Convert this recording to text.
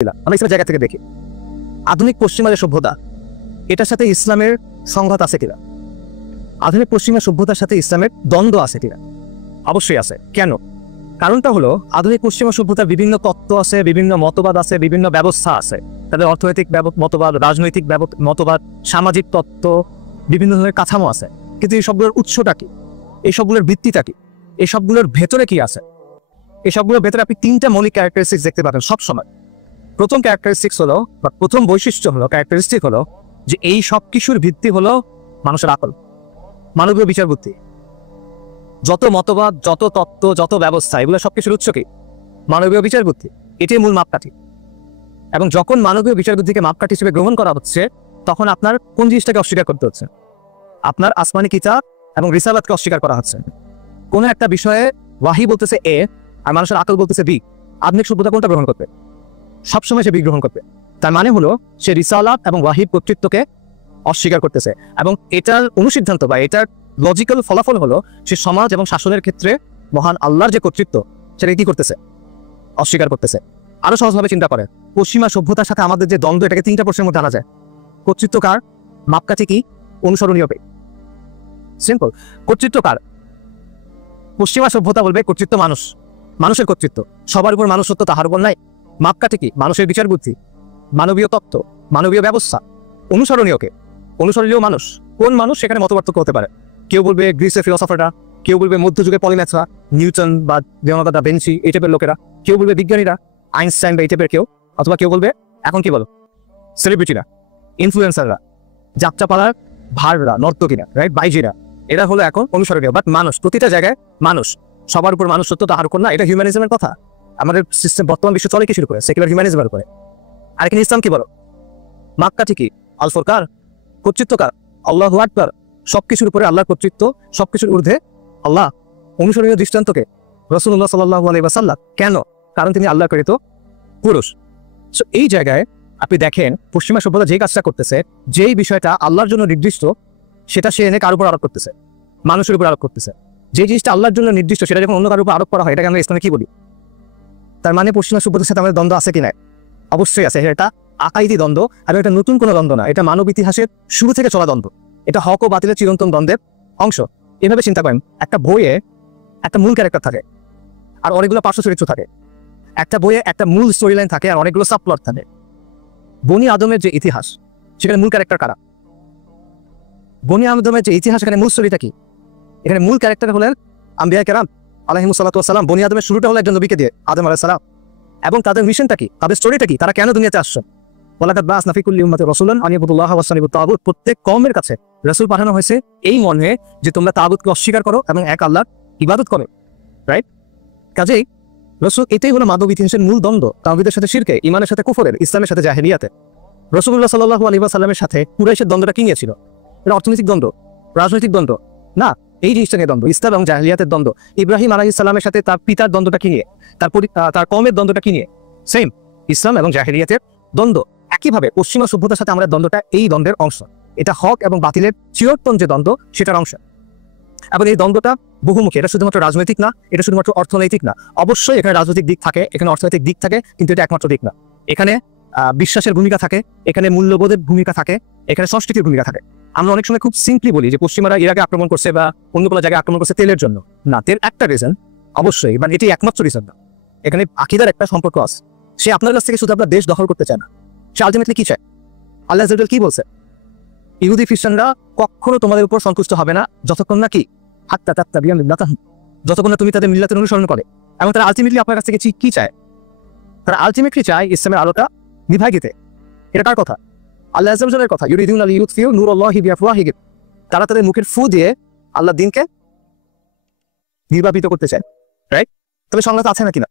আমরা ইসলামের জায়গা থেকে দেখি আধুনিক পশ্চিমা যে সভ্যতা এটার সাথে ইসলামের সংঘাত আছে কিনা, আধুনিক পশ্চিমা সভ্যতার সাথে ইসলামের দ্বন্দ্ব আছে কিনা? অবশ্যই আছে। কেন? কারণটা হলো আধুনিক পশ্চিমা সভ্যতার বিভিন্ন তত্ত্ব আছে, বিভিন্ন মতবাদ আছে, বিভিন্ন ব্যবস্থা আছে। তাদের অর্থনৈতিক মতবাদ, রাজনৈতিক মতবাদ, সামাজিক তত্ত্ব, বিভিন্ন ধরনের কাঠামো আছে। কিন্তু এই সবগুলোর উৎসটা কি, এই সবগুলোর ভিত্তিটা কি, এই সবগুলোর ভেতরে কি আছে? এই সবগুলোর ভেতরে আপনি তিনটা মৌলিক ক্যারেক্টারিস্টিক্স দেখতে পাবেন সবসময়। প্রথম ক্যারেক্টারিস্টিক্স হলো বা প্রথম বৈশিষ্ট্য হলো, ক্যারেক্টারিস্টিক হলো যে এই সব কিছুর ভিত্তি হলো মানুষের আকল, মানবীয় বিচার বুদ্ধি। যত মতবাদ, যত তত্ত্ব, যত ব্যবস্থা, এগুলো সবকিছুর উৎস কি? মানবীয় বিচার বুদ্ধি। এটাই মূল মাপকাঠি। এবং যখন মানবীয় বিচার বুদ্ধিকে মাপকাঠি হিসেবে গ্রহণ করা হচ্ছে, তখন আপনার কোন জিনিসটাকে অস্বীকার করতে হচ্ছে? আপনার আসমানি কিতাব এবং রিসালাতকে অস্বীকার করা হচ্ছে। কোন একটা বিষয়ে ওয়াহি বলতেছে এ আর মানুষের আকল বলতেছে বি, আধুনিক সভ্যতা কোনটা গ্রহণ করবে? সবসময় সে বি গ্রহণ করবে। তার মানে হলো সে রিসালাত এবং ওয়াহির কর্তৃত্বকে অস্বীকার করতেছে। এবং এটার অনুসিদ্ধান্ত বা এটার লজিক্যাল ফলাফল হলো সে সমাজ এবং শাসনের ক্ষেত্রে মহান আল্লাহর যে কর্তৃত্ব সেটা কি করতেছে? অস্বীকার করতেছে। আরো সহজভাবে চিন্তা করে, পশ্চিমা সভ্যতার সাথে আমাদের যে দ্বন্দ্ব, এটাকে তিনটা প্রশ্নের মধ্যে আনা যায়। কর্তৃত্ব কার? মাপকাঠি কি? অনুসরণীয় কে? সিম্পল। কর্তৃত্ব কার? পশ্চিমা সভ্যতা বলবে কর্তৃত্ব মানুষ, মানুষের কর্তৃত্ব, সবার উপর মানুষত্ব, তাহার উপর নাই। মাপকাঠি কি? মানুষের বিচার বুদ্ধি, মানবীয় তত্ত্ব, মানবীয় ব্যবস্থা। অনুসরণীয় কে? অনুসরণীয় মানুষ। কোন মানুষ? সেখানে মতপার্থক্য হতে পারে। কেউ বলবে গ্রিসের ফিলোসফাররা, কেউ বলবে মধ্যযুগের পলিম্যাথরা, নিউটন বা লিওনার্দো দা ভিঞ্চি, এই টাইপের লোকেরা, কেউ বলবে বিজ্ঞানীরা, আইনস্টাইন বা এই টাইপের কেউ, অথবা কেউ বলবে এখন কি বলো সেলিব্রিটিরা, ইনফ্লুয়েন্সাররা, যাত্রাপালার ভাররা, নর্তকীরা, রাইট, বাইজিরা, এরা হলো এখন অনুসরণীয়। বাট মানুষ, প্রতিটা জায়গায় মানুষ, সবার উপর মানুষ সত্য, তাহার উপর না। এটা হিউম্যানিজমের কথা। আমাদের সিস্টেম, বর্তমান বিশ্ব চলে কি শুরু করে? সেকুলার হিউম্যানিজমের করে। আর এখানে ইসলাম কি বলো? মাপকাঠি কি? আল ফুরকান। কর্তৃত্ব কার? আল্লাহু আকবার। সবকিছুর উপরে আল্লাহর কর্তৃত্ব, সবকিছুর ঊর্ধ্বে আল্লাহ। অনুসরণীয় দৃষ্টান্তকে রাসূলুল্লাহ সাল্লাল্লাহু আলাইহি ওয়াসাল্লাম। কেন? কারণ তিনি আল্লাহ প্রেরিত পুরুষ। সো এই জায়গায় আপনি দেখেন পশ্চিমা সভ্যতা যে কাজটা করতেছে, যেই বিষয়টা আল্লাহর জন্য নির্দিষ্ট সেটা সে এনে কার উপর আরোপ করতেছে? মানুষের উপর আরোপ করতেছে। যে জিনিসটা আল্লাহর জন্য নির্দিষ্ট সেটা যখন অন্য কারোর উপর আরোপ করা হয়, এটাকে আমরা ইসলামে কি বলি? তার মানে পশ্চিমা সভ্যতার সাথে আমাদের দ্বন্দ্ব আছে কিনা? অবশ্যই আছে। এটা আকাইদি দ্বন্দ্ব, আর এটা নতুন কোনো দ্বন্দ্ব না। এটা মানব ইতিহাসের শুরু থেকে চলা দ্বন্দ্ব। এটা হক ও বাতিলের চিরন্তন দ্বন্দ্বের অংশ। এভাবে চিন্তা করেন, একটা বইয়ে একটা মূল ক্যারেক্টার থাকে আর অনেকগুলো পার্শ্ব চরিত্র থাকে। একটা বইয়ে একটা মূল স্টোরি লাইন থাকে আর অনেকগুলো সাবপ্লট থাকে। বনি আদমের যে ইতিহাস, সেখানে মূল ক্যারেক্টার কারা? বনি আদমের যে ইতিহাস, এখানে মূল স্টোরিটা কি? এখানে মূল ক্যারেক্টার হলেন আম্বিয়া কেরাম আলাইহিমুস সালাতু ওয়াস সালাম। বনি আদমের শুরুটা হলো একজন নবীকে দিয়ে, আদম আলাইহিস সালাম। এবং তাদের মিশনটা কি? তাদের স্টোরিটা কি? তারা কেন দুনিয়াতে আসছে? ওয়ালাকাদ বা'আসনা ফি কুল্লি উম্মাতিন রাসূলান আন ইয়াবুদুল্লাহা ওয়াজতানিবুত তাগুত। প্রত্যেক কওমের কাছে রাসূল পাঠানো হয়েছে এই মর্মে যে তোমরা তাগুতকে অস্বীকার করো এবং এক আল্লাহর ইবাদত করো, রাইট? কাজেই রাসূল, এটাই হলো মানব ইতিহাসের মূল দ্বন্দ্ব। তাওহীদের সাথে শিরকে, ঈমানের সাথে কুফরের, ইসলামের সাথে জাহেলিয়াতে। রাসূলুল্লাহ সাল্লাল্লাহু আলাইহি ওয়াসাল্লামের সাথে কুরাইশের দ্বন্দ্বটা কি নিয়েছিল? এটা অর্থনৈতিক দ্বন্দ্ব, রাজনৈতিক দ্বন্দ্ব না। এই জিনিসটা নিয়ে দ্বন্দ্ব, ইসলাম এবং জাহেলিয়াতের দ্বন্দ্ব। ইব্রাহিম আলাইহিস সালামের সাথে তার পিতার দ্বন্দ্বটা কি নিয়ে? তার কওমের দ্বন্দ্বটা কি নিয়ে? সেম, ইসলাম এবং জাহেলিয়াতের দ্বন্দ্ব। একইভাবে পশ্চিমা সভ্যতার সাথে আমাদের দ্বন্দ্বটা এই দ্বন্দ্বের অংশ। এটা হক এবং বাতিলের চিরন্তন যে দ্বন্দ্ব, সেটার অংশ। এবং এই দ্বন্দ্বটা বহুমুখী। এটা শুধুমাত্র রাজনৈতিক না, এটা শুধুমাত্র অর্থনৈতিক না। অবশ্যই এখানে রাজনৈতিক দিক থাকে, এখানে অর্থনৈতিক দিক থাকে, কিন্তু এটা একমাত্র দিক না। এখানে বিশ্বাসের ভূমিকা থাকে, এখানে মূল্যবোধের ভূমিকা থাকে, এখানে সংস্কৃতির ভূমিকা থাকে। আমরা অনেক সময় খুব সিম্পলি বলি যে পশ্চিমারা ইরাকে আক্রমণ করছে বা অন্য কোনো জায়গায় আক্রমণ করছে তেলের জন্য। না, তেল একটা রিজন অবশ্যই, মানে এটি একমাত্র রিজন না। এখানে আকীদার একটা সম্পর্ক আছে। সে আপনার কাছ থেকে শুধু আপনার দেশ দখল করতে চায় না, সে আলটিমেটলি কি চায়? আল্লাহ আযza কি বলছে? ইহুদি খ্রিস্টানরা কখনো তোমাদের উপর সন্তুষ্ট হবে না যতক্ষণ না কি হাত্তা তাত্তাবিয়া মিল্লাতাহুম, যতক্ষণ না তুমি তাদের মিল্লাতের অনুসরণ করে। এবং তারা আলটিমেটলি আপনার কাছ থেকে কি চায়? তারা আলটিমেটলি চায় ইসলামের আলোটা নিভায় দিতে। এটা কার কথা? আল্লাহ আযza ওয়াজালের কথা। ইউরিদুনা লিইউতফিউ নূরাল্লাহি বিআফওয়াহিহিম। তারা তাদের মুখের ফু দিয়ে আল্লাহর দ্বীনকে নির্বাপিত করতে চায়, রাইট? তবে সংঘাত আছে না কিনা?